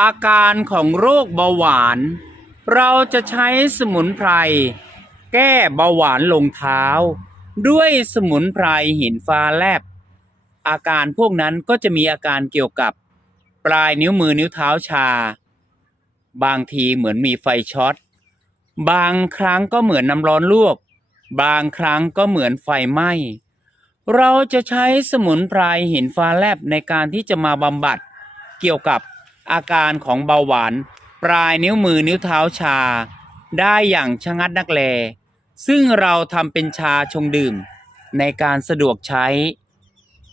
อาการของโรคเบาหวาน เราจะใช้สมุนไพร แก้เบาหวานลงเท้า ด้วยสมุนไพรหินฟ้าแลบ อาการพวกนั้นก็จะมีอาการเกี่ยวกับปลายนิ้วมือนิ้วเท้าชา บางทีเหมือนมีไฟช็อต บางครั้งก็เหมือนน้ำร้อนลวก บางครั้งก็เหมือนไฟไหม้ เราจะใช้สมุนไพรหินฟ้าแลบในการที่จะมาบำบัดเกี่ยวกับ อาการของเบาหวาน ปลายนิ้วมือนิ้วเท้าชา ได้อย่างชะงัดนักแล ซึ่งเราทำเป็นชาชงดื่ม ในการสะดวกใช้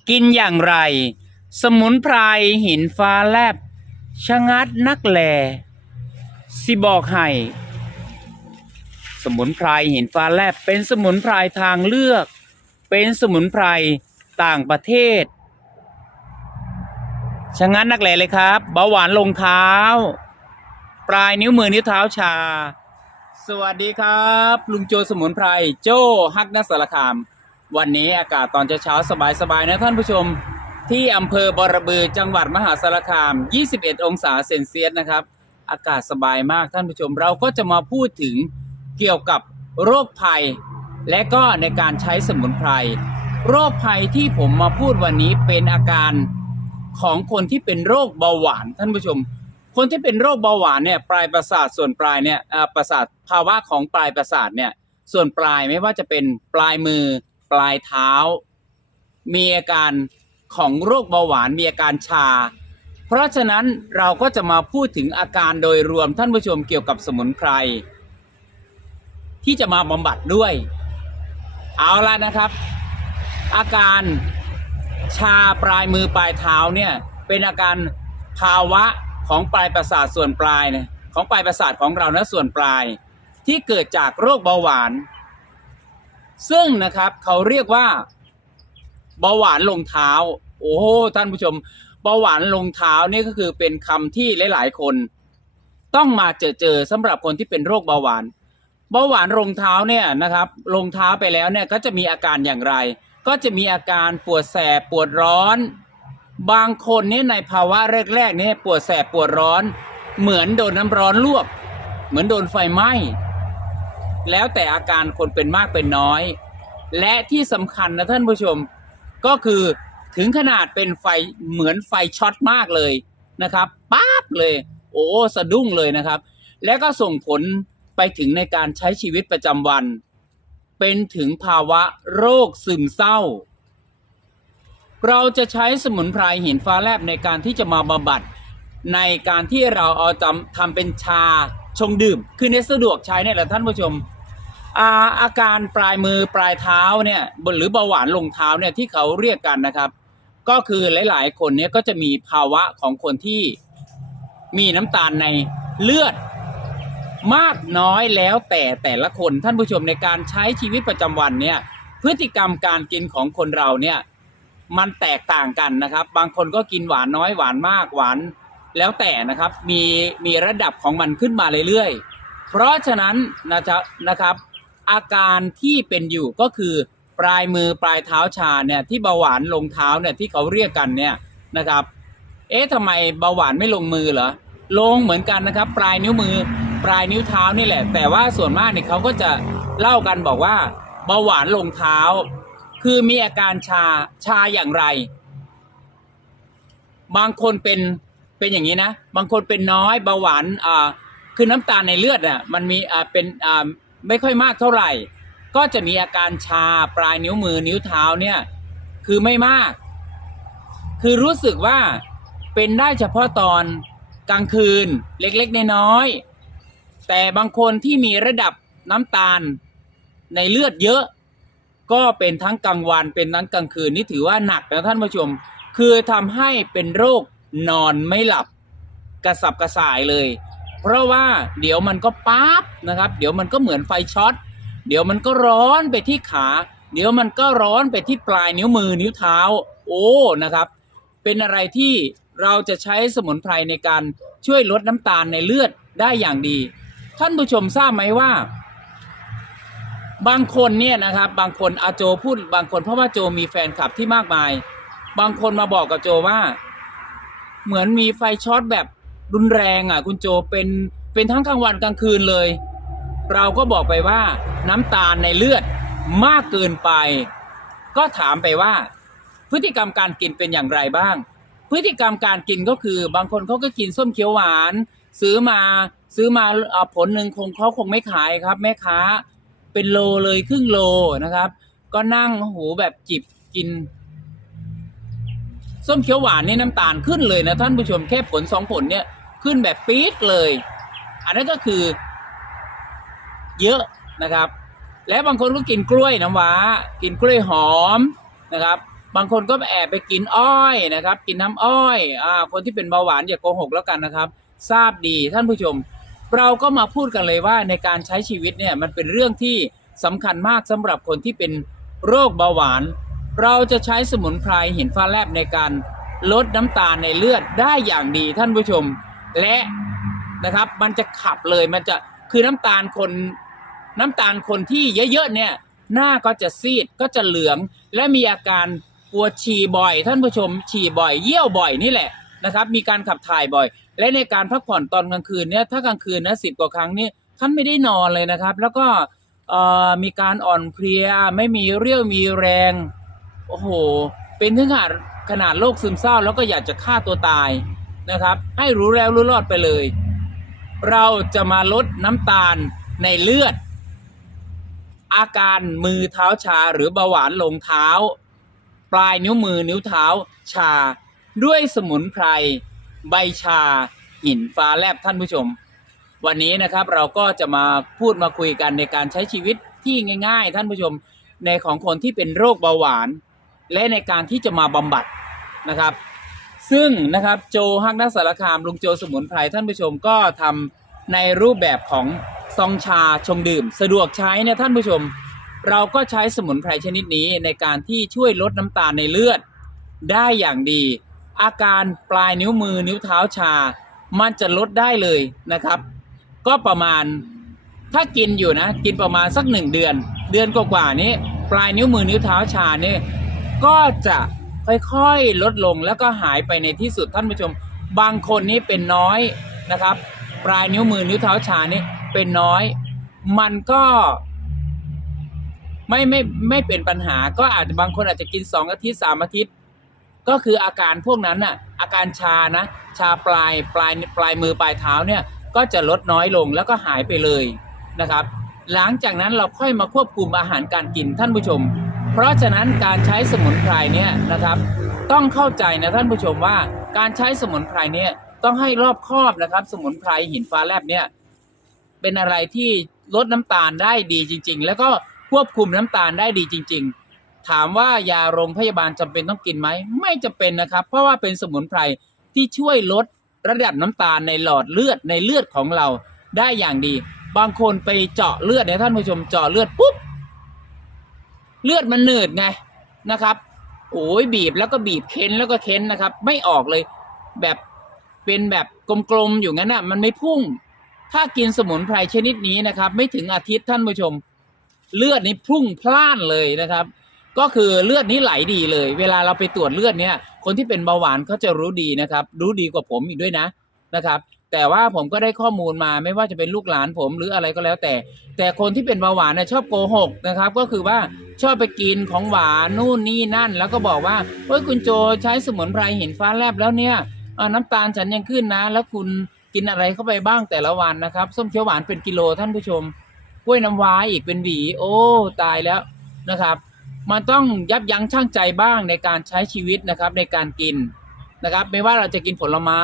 กินอย่างไร สมุนไพรหินฟ้าแลบ ชะงัดนักแล สิบอกให้ สมุนไพรหินฟ้าแลบเป็นสมุนไพรทางเลือก เป็นสมุนไพรต่างประเทศ ชะงันนักแหล่เลยครับ เบาหวานลงเท้า ปลายนิ้วมือนิ้วเท้าชา สวัสดีครับ ลุงโจสมุนไพรโจฮักนักสารคาม วันนี้อากาศตอนเช้าๆสบายๆนะท่านผู้ชมที่อำเภอบรบือจังหวัดมหาสารคาม 21 องศาเซนเซียสนะครับ อากาศสบายมากท่านผู้ชม เราก็จะมาพูดถึงเกี่ยวกับโรคภัย และก็ในการใช้สมุนไพร โรคภัยที่ผมมาพูดวันนี้เป็นอาการ ของคนที่เป็นโรคเบาหวานท่านผู้ชม คนที่เป็นโรคเบาหวานเนี่ยปลายประสาทส่วนปลายเนี่ยประสาทภาวะของปลายประสาทเนี่ยส่วนปลายไม่ว่าจะเป็นปลายมือ ปลายเท้า มีอาการของโรคเบาหวานมีอาการชา เพราะฉะนั้นเราก็จะมาพูดถึงอาการโดยรวมท่านผู้ชมเกี่ยวกับสมุนไพรที่จะมาบำบัดด้วย เอาละนะครับ อาการ ชาปลายมือปลายเท้าเนี่ยเป็นอาการภาวะของปลายประสาทส่วนปลายเนี่ยของปลายประสาทของเรานะส่วนปลาย ที่เกิดจากโรคเบาหวาน ซึ่งนะครับเขาเรียกว่าเบาหวานลงเท้า โอ้โหท่านผู้ชมเบาหวานลงเท้านี่ก็คือเป็นคำที่หลาย ๆ คน ต้องมาเจอเจอสำหรับคนที่เป็นโรคเบาหวาน เบาหวานลงเท้าเนี่ยนะครับลงเท้าไปแล้วเนี่ยก็จะมีอาการอย่างไร ก็จะมีอาการปวดแสบปวดร้อน บางคนนี่ในภาวะแรกๆนี่ปวดแสบปวดร้อน เหมือนโดนน้ำร้อนลวก เหมือนโดนไฟไหม้แล้วแต่อาการคนเป็นมากเป็นน้อย และที่สำคัญนะท่านผู้ชมก็คือถึงขนาดเป็นไฟเหมือนไฟช็อตมากเลยนะครับป๊าบเลย โอ้สะดุ้งเลยนะครับ และก็ส่งผลไปถึงในการใช้ชีวิตประจำวัน เป็นถึงภาวะโรคซึมเศร้า เราจะใช้สมุนไพรหินฟ้าแลบในการที่จะมาบำบัด ในการที่เราเอาจำทำเป็นชาชงดื่ม คือในสะดวกใช้เนี่ยแหละท่านผู้ชมอาอาการปลายมือปลายเท้าเนี่ยหรือเบาหวานลงเท้าเนี่ยที่เขาเรียกกันนะครับ ก็คือหลาย ๆ คนเนี่ยก็จะมีภาวะของคนที่มีน้ำตาลในเลือด มากน้อยแล้วแต่แต่ละคนท่านผู้ชมในการใช้ชีวิตประจำวันเนี่ยพฤติกรรมการกินของคนเราเนี่ยมันแตกต่างกันนะครับ บางคนก็กินหวานน้อยหวานมากหวานแล้วแต่นะครับมีมีระดับของมันขึ้นมาเรื่อยๆ เพราะฉะนั้นนะจ๊ะนะครับ อาการที่เป็นอยู่ก็คือปลายมือปลายเท้าชาเนี่ยที่เบาหวานลงเท้าเนี่ยที่เขาเรียกกันเนี่ยนะครับ เอ๊ะทำไมเบาหวานไม่ลงมือเหรอลงเหมือนกันนะครับ ปลายนิ้วมือ ปลายนิ้วเท้านี่แหละ แต่ว่าส่วนมากเนี่ยเขาก็จะเล่ากันบอกว่าเบาหวานลงเท้า คือมีอาการชาชาอย่างไร บางคนเป็นเป็นอย่างนี้นะ บางคนเป็นน้อยเบาหวานอ่าคือน้ำตาลในเลือดอะมันมีอ่าเป็นอ่าไม่ค่อยมากเท่าไหร่ ก็จะมีอาการชาปลายนิ้วมือนิ้วเท้าเนี่ย คือไม่มาก คือรู้สึกว่าเป็นได้เฉพาะตอนกลางคืนเล็กๆน้อยๆ แต่บางคนที่มีระดับน้ำตาลในเลือดเยอะ ก็เป็นทั้งกลางวันเป็นทั้งกลางคืนนี่ถือว่าหนักนะท่านผู้ชม คือทำให้เป็นโรคนอนไม่หลับกระสับกระส่ายเลย เพราะว่าเดี๋ยวมันก็ปั๊บนะครับ เดี๋ยวมันก็เหมือนไฟช็อตเดี๋ยวมันก็ร้อนไปที่ขา เดี๋ยวมันก็ร้อนไปที่ปลายนิ้วมือนิ้วเท้า โอ้นะครับ เป็นอะไรที่เราจะใช้สมุนไพรในการช่วยลดน้ำตาลในเลือดได้อย่างดี ท่านผู้ชมทราบไหมว่า บางคนเนี่ยนะครับ บางคนอาโจพูดบางคนเพราะว่าโจมีแฟนคลับที่มากมาย บางคนมาบอกกับโจว่า เหมือนมีไฟช็อตแบบรุนแรงอะ คุณโจเป็นเป็นทั้งกลางวันกลางคืนเลย เราก็บอกไปว่าน้ำตาลในเลือดมากเกินไป ก็ถามไปว่า พฤติกรรมการกินเป็นอย่างไรบ้าง พฤติกรรมการกินก็คือบางคนเขาก็กินส้มเขียวหวาน ซื้อมา ซื้อมาเอ่อผลหนึ่งคงเขาคงไม่ขายครับ แม่ค้าเป็นโลเลยครึ่งโลนะครับ ก็นั่งโหแบบจิบกิน ส้มเขียวหวานนี่น้ำตาลขึ้นเลยนะท่านผู้ชมแค่ผลสองผลเนี่ยขึ้นแบบปี๊ดเลย อันนั้นก็คือ เยอะนะครับ และบางคนก็กินกล้วยน้ำว้า กินกล้วยหอมนะครับ บางคนก็แอบไปกินอ้อยนะครับ กินน้ำอ้อยอ่าคนที่เป็นเบาหวานอย่าโกหกแล้วกันนะครับ ทราบดีท่านผู้ชม เราก็มาพูดกันเลยว่าในการใช้ชีวิตเนี่ยมันเป็นเรื่องที่สำคัญมากสำหรับคนที่เป็นโรคเบาหวาน เราจะใช้สมุนไพรหินฟ้าแลบในการลดน้ำตาลในเลือดได้อย่างดีท่านผู้ชม และนะครับมันจะขับเลยมันจะคือน้ำตาลคนน้ำตาลคนที่เยอะๆเนี่ยหน้าก็จะซีดก็จะเหลือง และมีอาการปวดฉี่บ่อย ท่านผู้ชมฉี่บ่อย เยี่ยวบ่อยนี่แหละนะครับ มีการขับถ่ายบ่อย และในการพักผ่อนตอนกลางคืนเนี่ยถ้ากลางคืนนะสิบกว่าครั้งนี่ท่านไม่ได้นอนเลยนะครับ แล้วก็มีการอ่อนเพลียไม่มีเรี่ยวมีแรง โอ้โห เป็นถึงขนาดขนาดโรคซึมเศร้า แล้วก็อยากจะฆ่าตัวตายนะครับ ให้รู้แล้วรู้รอดไปเลย เราจะมาลดน้ำตาลในเลือด อาการมือเท้าชาหรือเบาหวานลงเท้า ปลายนิ้วมือนิ้วเท้าชาด้วยสมุนไพร ใบชาหินฟ้าแลบท่านผู้ชม วันนี้นะครับเราก็จะมาพูดมาคุยกันในการใช้ชีวิตที่ง่าย ๆ ท่านผู้ชมในของคนที่เป็นโรคเบาหวาน และในการที่จะมาบำบัดนะครับ ซึ่งนะครับโจฮักนักสารคามลุงโจสมุนไพรท่านผู้ชมก็ทำในรูปแบบของซองชาชงดื่ม สะดวกใช้เนี่ยท่านผู้ชม เราก็ใช้สมุนไพรชนิดนี้ในการที่ช่วยลดน้ำตาลในเลือดได้อย่างดี อาการปลายนิ้วมือนิ้วเท้าชา มันจะลดได้เลยนะครับ ก็ประมาณถ้ากินอยู่นะ กินประมาณสักหนึ่งเดือน เดือนกว่าๆนี้ ปลายนิ้วมือนิ้วเท้าชานี่ก็จะค่อยๆลดลงแล้วก็หายไปในที่สุดท่านผู้ชม บางคนนี่เป็นน้อยนะครับ ปลายนิ้วมือนิ้วเท้าชานี่เป็นน้อย มันก็ไม่ไม่ไม่เป็นปัญหา ก็อาจจะบางคนอาจจะกินสองอาทิตย์สามอาทิตย์ ก็คืออาการพวกนั้นน่ะอาการชานะ ชาปลายปลายปลายมือปลายเท้าเนี่ยก็จะลดน้อยลงแล้วก็หายไปเลยนะครับ หลังจากนั้นเราค่อยมาควบคุมอาหารการกินท่านผู้ชม เพราะฉะนั้นการใช้สมุนไพรเนี่ยนะครับ ต้องเข้าใจนะท่านผู้ชมว่าการใช้สมุนไพรเนี่ยต้องให้รอบคอบนะครับ สมุนไพรหินฟ้าแลบเนี่ยเป็นอะไรที่ลดน้ำตาลได้ดีจริง ๆ แล้วก็ควบคุมน้ำตาลได้ดีจริง ๆ ถามว่ายาโรงพยาบาลจำเป็นต้องกินไหม ไม่จำเป็นนะครับ เพราะว่าเป็นสมุนไพรที่ช่วยลดระดับน้ำตาลในหลอดเลือดในเลือดของเราได้อย่างดี บางคนไปเจาะเลือดเนี่ยท่านผู้ชมเจาะเลือดปุ๊บเลือดมันหนืดไงนะครับโอ้ยบีบแล้วก็บีบเค้นแล้วก็เค้นนะครับ ไม่ออกเลยแบบเป็นแบบกลมๆอยู่งั้นน่ะ มันไม่พุ่ง ถ้ากินสมุนไพรชนิดนี้นะครับ ไม่ถึงอาทิตย์ท่านผู้ชม เลือดนี่พุ่งพล่านเลยนะครับ ก็คือเลือดนี้ไหลดีเลย เวลาเราไปตรวจเลือดเนี่ย คนที่เป็นเบาหวานเขาจะรู้ดีนะครับ รู้ดีกว่าผมอีกด้วยนะนะครับ แต่ว่าผมก็ได้ข้อมูลมาไม่ว่าจะเป็นลูกหลานผมหรืออะไรก็แล้วแต่ แต่คนที่เป็นเบาหวานเนี่ยชอบโกหกนะครับ ก็คือว่าชอบไปกินของหวานนู่นนี่นั่น แล้วก็บอกว่าเฮ้ยคุณโจใช้สมุนไพรห็นฟ้าแลบแล้วเนี่ยน้ำตาลฉันยังขึ้นนะ แล้วคุณกินอะไรเข้าไปบ้างแต่ละวันนะครับส้มเขียวหวานเป็นกิโลท่านผู้ชมกล้วยน้ำว้าอีกเป็นหวี โอ้ตายแล้วนะครับ มันต้องยับยั้งชั่งใจบ้างในการใช้ชีวิตนะครับในการกินนะครับ ไม่ว่าเราจะกินผลไม้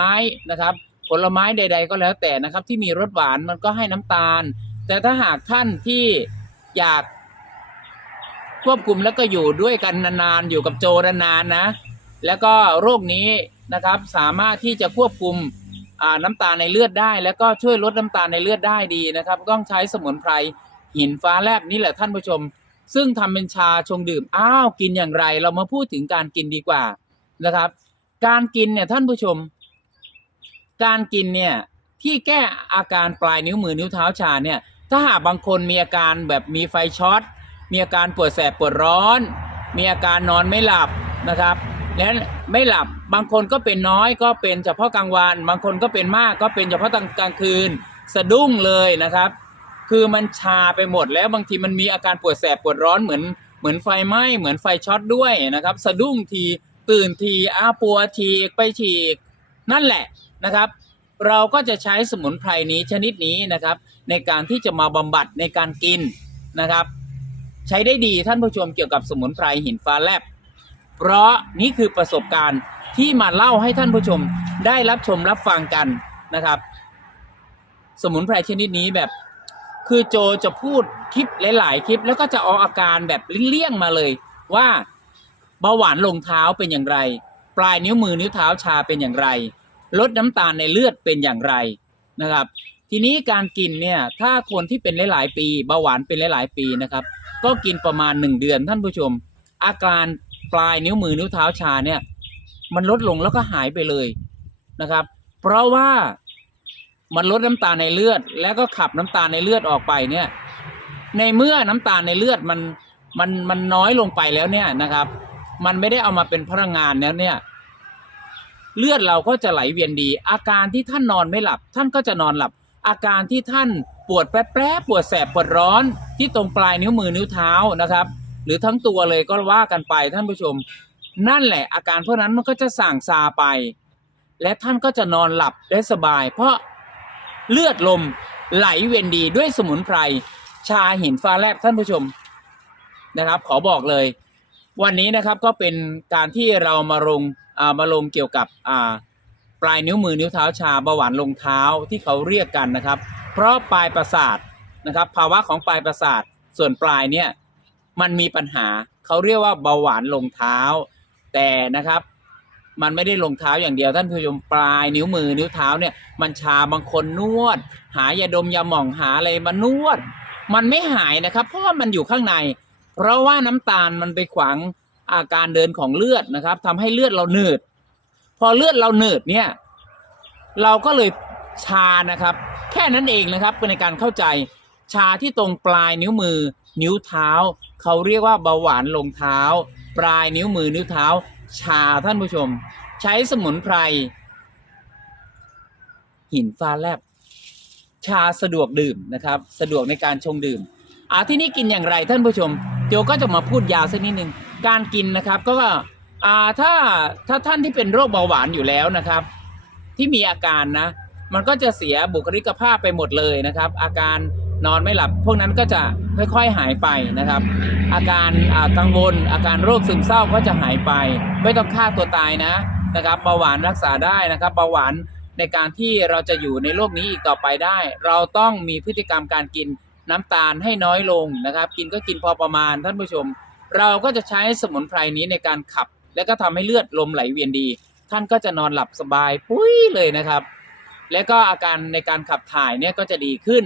นะครับ ผลไม้ใด ๆ ก็แล้วแต่นะครับ ที่มีรสหวานมันก็ให้น้ำตาล แต่ถ้าหากท่านที่อยากควบคุมแล้วก็อยู่ด้วยกันนานๆอยู่กับโจนานๆนะ แล้วก็โรคนี้นะครับสามารถที่จะควบคุมน้ำตาลในเลือดได้ แล้วก็ช่วยลดน้ำตาลในเลือดได้ดีนะครับ ต้องใช้สมุนไพรหินฟ้าแลบนี่แหละท่านผู้ชม ซึ่งทำเป็นชาชงดื่ม อ้าวกินอย่างไร เรามาพูดถึงการกินดีกว่านะครับ การกินเนี่ยท่านผู้ชม การกินเนี่ยที่แก้อาการปลายนิ้วมือนิ้วเท้าชาเนี่ยถ้าหากบางคนมีอาการแบบมีไฟช็อต มีอาการปวดแสบปวดร้อน มีอาการนอนไม่หลับนะครับ และไม่หลับบางคนก็เป็นน้อยก็เป็นเฉพาะกลางวัน บางคนก็เป็นมากก็เป็นเฉพาะกลางคืน สะดุ้งเลยนะครับ คือมันชาไปหมดแล้วบางทีมันมีอาการปวดแสบปวดร้อนเหมือนเหมือนไฟไหม้เหมือนไฟช็อตด้วยนะครับ สะดุ้งทีตื่นทีอ้าปัวทีกไปฉีกนั่นแหละนะครับ เราก็จะใช้สมุนไพรนี้ชนิดนี้นะครับ ในการที่จะมาบำบัดในการกินนะครับ ใช้ได้ดีท่านผู้ชมเกี่ยวกับสมุนไพรหินฟ้าแลบ เพราะนี่คือประสบการณ์ที่มาเล่าให้ท่านผู้ชมได้รับชมรับฟังกันนะครับ สมุนไพรชนิดนี้แบบ คือโจจะพูดคลิปหลาย ๆ คลิป แล้วก็จะเอาอาการแบบเลี่ยงๆมาเลย ว่าเบาหวานลงเท้าเป็นอย่างไร ปลายนิ้วมือนิ้วเท้าชาเป็นอย่างไร ลดน้ำตาลในเลือดเป็นอย่างไรนะครับ ทีนี้การกินเนี่ยถ้าคนที่เป็นหลาย ๆ ปีเบาหวานเป็นหลาย ๆ ปีนะครับ ก็กินประมาณหนึ่งเดือนท่านผู้ชม อาการปลายนิ้วมือนิ้วเท้าชาเนี่ยมันลดลงแล้วก็หายไปเลยนะครับ เพราะว่า มันลดน้ำตาลในเลือด แล้วก็ขับน้ำตาลในเลือดออกไปเนี่ย ในเมื่อน้ำตาลในเลือดมันมันมันน้อยลงไปแล้วเนี่ยนะครับ มันไม่ได้เอามาเป็นพลังงานแล้วเนี่ย เลือดเราก็จะไหลเวียนดี อาการที่ท่านนอนไม่หลับ ท่านก็จะนอนหลับ อาการที่ท่านปวดแปรๆปวดแสบปวดร้อนที่ตรงปลายนิ้วมือนิ้วเท้านะครับ หรือทั้งตัวเลยก็ว่ากันไปท่านผู้ชม นั่นแหละ อาการพวกนั้นมันก็จะสั่งซาไป และท่านก็จะนอนหลับได้สบาย เพราะ เลือดลมไหลเวียนดีด้วยสมุนไพร ชาหินฟ้าแลบท่านผู้ชมนะครับ ขอบอกเลย วันนี้นะครับก็เป็นการที่เรามาลงามาลงเกี่ยวกับปลายนิ้วมือนิ้วเท้าชาเบาหวานลงเท้าที่เขาเรียกกันนะครับ เพราะปลายประสาทนะครับ ภาวะของปลายประสาทส่วนปลายเนี่ยมันมีปัญหาเขาเรียกว่าเบาหวานลงเท้า แต่นะครับ มันไม่ได้ลงเท้าอย่างเดียวท่านผู้ชมปลายนิ้วมือนิ้วเท้าเนี่ย มันชาบางคนนวด หายาดมยาหม่องหาอะไรมานวด มันไม่หายนะครับ เพราะว่ามันอยู่ข้างใน เพราะว่าน้ำตาลมันไปขวางอาการเดินของเลือดนะครับทำให้เลือดเราหนืด พอเลือดเราหนืดเนี่ย เราก็เลยชานะครับ แค่นั้นเองนะครับเป็นในการเข้าใจชาที่ตรงปลายนิ้วมือ นิ้วเท้า เขาเรียกว่าเบาหวานลงเท้า ปลายนิ้วมือนิ้วเท้า ชาท่านผู้ชม ใช้สมุนไพร หินฟ้าแลบ ชาสะดวกดื่มนะครับ สะดวกในการชงดื่มอ่าที่นี่กินอย่างไรท่านผู้ชมโจก็จะมาพูดยาวสักนิดนึงการกินนะครับก็อ่าถ้าถ้าท่านที่เป็นโรคเบาหวานอยู่แล้วนะครับ ที่มีอาการนะ มันก็จะเสียบุคลิกภาพไปหมดเลยนะครับ อาการ นอนไม่หลับ พวกนั้นก็จะค่อยๆหายไปนะครับ อาการกังวล อาการโรคซึมเศร้าก็จะหายไป ไม่ต้องฆ่าตัวตายนะนะครับเบาหวานรักษาได้นะครับเบาหวานในการที่เราจะอยู่ในโลกนี้อีกต่อไปได้ เราต้องมีพฤติกรรมการกินน้ำตาลให้น้อยลงนะครับ กินก็กินพอประมาณท่านผู้ชม เราก็จะใช้สมุนไพรนี้ในการขับ และก็ทำให้เลือดลมไหลเวียนดี ท่านก็จะนอนหลับสบายปุ้ยเลยนะครับ และก็อาการในการขับถ่ายเนี่ยก็จะดีขึ้น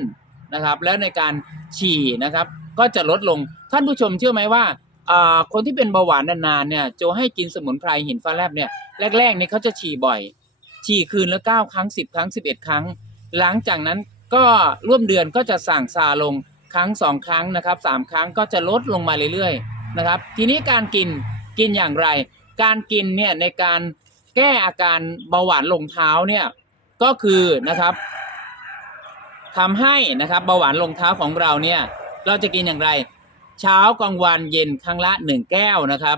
นะครับ แล้วในการฉี่นะครับ ก็จะลดลงท่านผู้ชมเชื่อไหมว่าคนที่เป็นเบาหวานนานๆเนี่ยโจให้กินสมุนไพรหินฟ้าแลบเนี่ยแรกๆเนี่ยเขาจะฉี่บ่อย ฉี่คืนละเก้าครั้งสิบครั้งสิบเอ็ดครั้ง หลังจากนั้นก็ร่วมเดือนก็จะสั่งซาลงครั้งสองครั้งนะครับสามครั้งก็จะลดลงมาเรื่อยๆนะครับ ทีนี้การกินกินอย่างไร การกินเนี่ยในการแก้อาการเบาหวานลงเท้าเนี่ยก็คือนะครับ ทำให้นะครับเบาหวานลงเท้าของเราเนี่ย เราจะกินอย่างไร เช้ากลางวันเย็นครั้งละหนึ่งแก้วนะครับ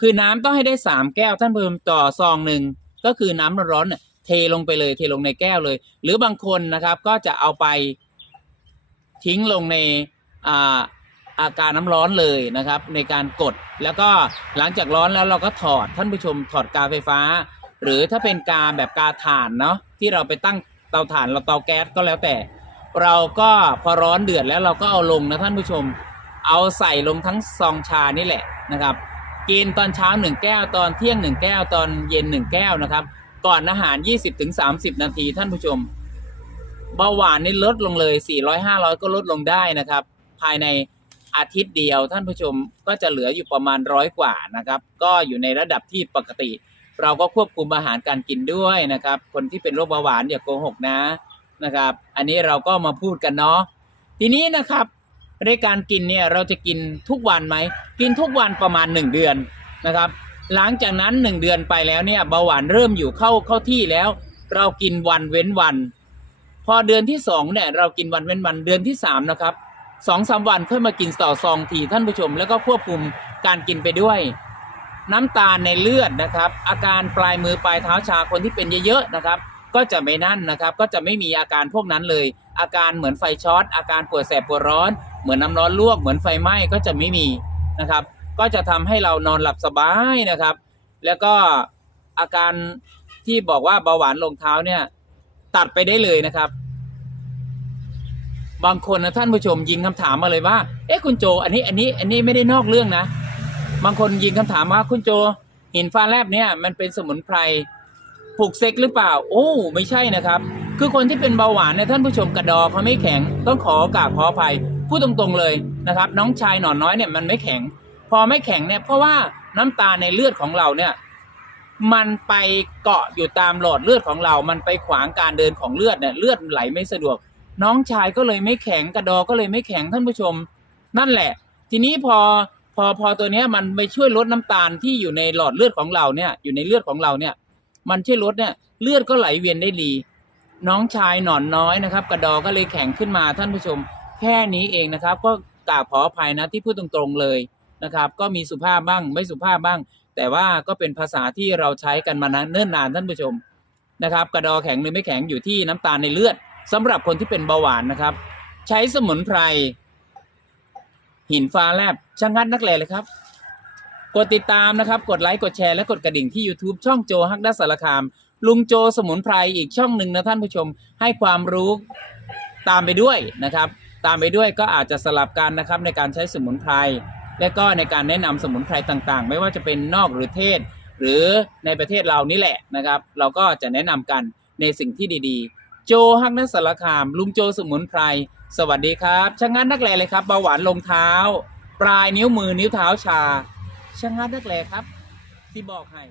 คือน้ำต้องให้ได้สามแก้วท่านผู้ชมต่อซองหนึ่งก็คือน้ำร้อนเทลงไปเลย เทลงในแก้วเลย หรือบางคนนะครับก็จะเอาไปทิ้งลงในอ่าอาการน้ำร้อนเลยนะครับ ในการกดแล้วก็หลังจากร้อนแล้วเราก็ถอดท่านผู้ชมถอดกาไฟฟ้า หรือถ้าเป็นกาแบบกาถ่านเนาะที่เราไปตั้ง เตาถ่านเราเตาแก๊สก็แล้วแต่ เราก็พอร้อนเดือดแล้วเราก็เอาลงนะท่านผู้ชม เอาใส่ลงทั้งซองชานี่แหละนะครับ กินตอนเช้าหนึ่งแก้วตอนเที่ยงหนึ่งแก้วตอนเย็นหนึ่งแก้วนะครับ ก่อนอาหาร 20-30 นาทีท่านผู้ชมเบาหวานนี่ลดลงเลย 400 500 ก็ลดลงได้นะครับ ภายในอาทิตย์เดียวท่านผู้ชมก็จะเหลืออยู่ประมาณร้อยกว่านะครับ ก็อยู่ในระดับที่ปกติ เราก็ควบคุมอาหารการกินด้วยนะครับ คนที่เป็นโรคเบาหวานอย่าโกหกนะนะครับ อันนี้เราก็มาพูดกันเนาะทีนี้นะครับในการกินเนี่ยเราจะกินทุกวันไหมกินทุกวันประมาณ 1 เดือนนะครับ หลังจากนั้นหนึ่งเดือนไปแล้วเนี่ยเบาหวานเริ่มอยู่เข้าเข้าที่แล้ว เรากินวันเว้นวัน พอเดือนที่สองเนี่ยเรากินวันเว้นวันเดือนที่สามนะครับสองสามวันค่อยมากินต่อซองทีท่านผู้ชม แล้วก็ควบคุมการกินไปด้วย น้ำตาลในเลือดนะครับ อาการปลายมือปลายเท้าชาคนที่เป็นเยอะๆนะครับ ก็จะไม่นั่นนะครับ ก็จะไม่มีอาการพวกนั้นเลย อาการเหมือนไฟช็อตอาการปวดแสบปวดร้อน เหมือนน้ำร้อนลวกเหมือนไฟไหม้ก็จะไม่มีนะครับ ก็จะทำให้เรานอนหลับสบายนะครับ แล้วก็อาการที่บอกว่าเบาหวานลงเท้าเนี่ย ตัดไปได้เลยนะครับบางคนนะท่านผู้ชมยิงคำถามมาเลยว่า เอ๊ะคุณโจ อันนี้ อันนี้ อันนี้ไม่ได้นอกเรื่องนะ บางคนยิงคำถามว่าคุณโจหินฟ้าแลบเนี่ยมันเป็นสมุนไพรปลูกเซ็กหรือเปล่า โอ้ ไม่ใช่นะครับ คือคนที่เป็นเบาหวานนี่ยท่านผู้ชมกระดอเขาไม่แข็ง ต้องขอกราบขออภัยพูดตรงๆเลยนะครับ น้องชายหนอนน้อยเนี่ยมันไม่แข็ง พอไม่แข็งเนี่ยเพราะว่าน้ำตาในเลือดของเราเนี่ยมันไปเกาะอยู่ตามหลอดเลือดของเรา มันไปขวางการเดินของเลือดเนี่ยเลือดไหลไม่สะดวก น้องชายก็เลยไม่แข็งกระดอก็เลยไม่แข็งท่านผู้ชม นั่นแหละ ทีนี้พอ พอพอตัวเนี้ยมันไปช่วยลดน้ำตาลที่อยู่ในหลอดเลือดของเราเนี่ยอยู่ในเลือดของเราเนี่ย มันช่วยลดเนี่ยเลือดก็ไหลเวียนได้ดี น้องชายหนอนน้อยนะครับ กระดอก็เลยแข็งขึ้นมาท่านผู้ชม แค่นี้เองนะครับ ก็กราบขออภัยนะที่พูดตรงๆเลยนะครับ ก็มีสุภาพบ้างไม่สุภาพบ้าง แต่ว่าก็เป็นภาษาที่เราใช้กันมานานเนิ่นนานท่านผู้ชมนะครับ กระดอแข็งหรือไม่แข็งอยู่ที่น้ำตาลในเลือดสำหรับคนที่เป็นเบาหวานนะครับ ใช้สมุนไพร หินฟ้าแลบช่างงัดนักแลเลยครับ กดติดตามนะครับ กดไลค์ กดแชร์ และกดกระดิ่งที่ YouTube ช่องโจฮักดัสสารคาม ลุงโจสมุนไพรอีกช่องหนึ่งนะท่านผู้ชมให้ความรู้ตามไปด้วยนะครับ ตามไปด้วยก็อาจจะสลับกันนะครับในการใช้สมุนไพรและก็ในการแนะนำสมุนไพรต่างๆ ไม่ว่าจะเป็นนอกหรือเทศ หรือในประเทศเรานี่แหละนะครับ เราก็จะแนะนำกันในสิ่งที่ดีๆ โจฮักนัสสารคาม ลุงโจสมุนไพร สวัสดีครับช่างงานนักแลเลยครับเบาหวานลงเท้า ปลายนิ้วมือนิ้วเท้าชาช่างงานนักแลครับ ที่บอกให้